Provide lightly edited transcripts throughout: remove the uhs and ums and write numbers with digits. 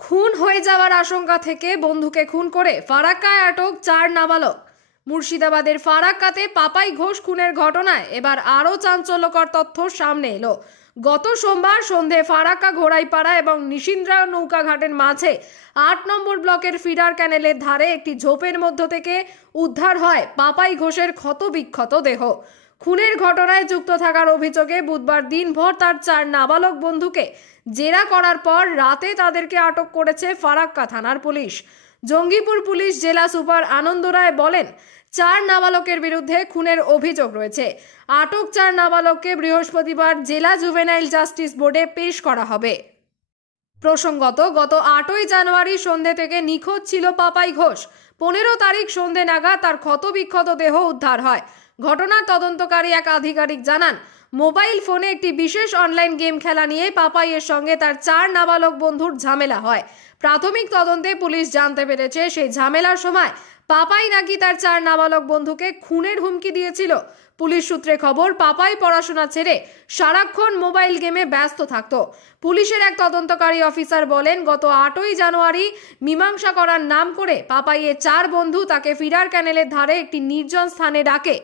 খুন হয়ে যাওয়ার আশঙ্কা থেকে বন্ধুকে খুন করে ফারাক্কায় আটক 4 নাবালক। মুর্শিদাবাদের ফারাক্কাতে পাপাই ঘোষ খুনের ঘটনায় এবার আরও চাঞ্চল্যকর তথ্য সামনে এলো। গত সোমবার সন্ধে ফারাক্কা ঘোড়াইপাড়া এবং নিশিন্দ্রা নৌকাঘাটের মাঝে 8 নম্বর ব্লকের ফিডার ক্যানেলের ধারে একটি ঝোপের মধ্য থেকে উদ্ধার হয় পাপাই ঘোষের ক্ষতবিক্ষত দেহ। খুনের ঘটনায় যুক্ত থাকার অভিযোগে বুধবার দিনভর তার 4 নাবালক বন্ধুকে জেরা করার পর রাতে তাদেরকে আটক করেছে ফারাক্কা থানার পুলিশ। জঙ্গিপুর পুলিশ জেলা সুপার আনন্দ রায় বলেন, 4 নাবালকের বিরুদ্ধে খুনের অভিযোগ রয়েছে। আটক 4 নাবালককে বৃহস্পতিবার জেলা জুভেনাইল জাস্টিস বোর্ডে পেশ করা হবে। প্রসঙ্গত, গত 8ই জানুয়ারি সন্ধে থেকে নিখোঁজ ছিল পাপাই ঘোষ। 15 তারিখ সন্ধে নাগাদ তার ক্ষতবিক্ষত দেহ উদ্ধার হয়। ঘটনার তদন্তকারী এক আধিকারিক জানান, মোবাইল ফোনে একটি বিশেষ অনলাইন গেম খেলা নিয়ে পাপাইয়ের সঙ্গে তার 4 নাবালক বন্ধুর ঝামেলা হয়। প্রাথমিক তদন্তে পুলিশ জানতে পেরেছে সেই ঝামেলার সময় পাপাই নাকি তার 4 নাবালক বন্ধুকে খুনের হুমকি দিয়েছিল। পুলিশ সূত্রে খবর, পাপাই পড়াশোনা ছেড়ে সারাক্ষণ মোবাইল গেমে ব্যস্ত থাকত। পুলিশের এক তদন্তকারী অফিসার বলেন, গত 8ই জানুয়ারি মীমাংসা করার নাম করে পাপাইয়ের 4 বন্ধু তাকে ফিডার ক্যানেলের ধারে একটি নির্জন স্থানে ডাকে।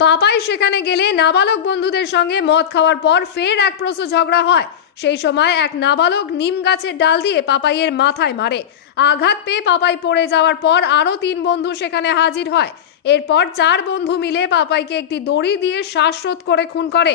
পাপাই সেখানে গেলে নাবালক বন্ধুদের সঙ্গে মদ খাওয়ার পর ফের এক প্রচুর ঝগড়া হয়। সেই সময় এক নাবালক নিম গাছের ডাল দিয়ে পাপাইয়ের মাথায় মারে। আঘাত পেয়ে পাপাই পড়ে যাওয়ার পর আরও 3 বন্ধু সেখানে হাজির হয়। এরপর 4 বন্ধু মিলে পাপাইকে একটি দড়ি দিয়ে শ্বাসরোধ করে খুন করে।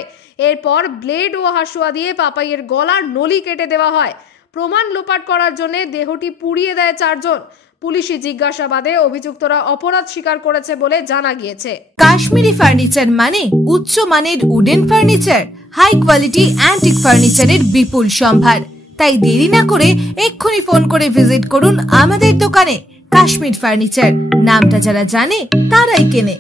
এরপর ব্লেড ও হাসুয়া দিয়ে পাপাইয়ের গলার নলি কেটে দেওয়া হয়। প্রমাণ লোপাট করার জন্য দেহটি পুড়িয়ে দেয় 4 জন। পুলিশি জিজ্ঞাসাবাদে অভিযুক্তরা অপরাধ স্বীকার করেছে বলে জানা গিয়েছে। কাশ্মীরি ফার্নিচার মানে উচ্চ মানের wooden furniture, high quality antique ফার্নিচারের বিপুল সম্ভার। তাই দেরি না করে এক্ষুনি ফোন করে ভিজিট করুন আমাদের দোকানে। কাশ্মীর ফার্নিচার, নামটা যারা জানে তারাই কেনে।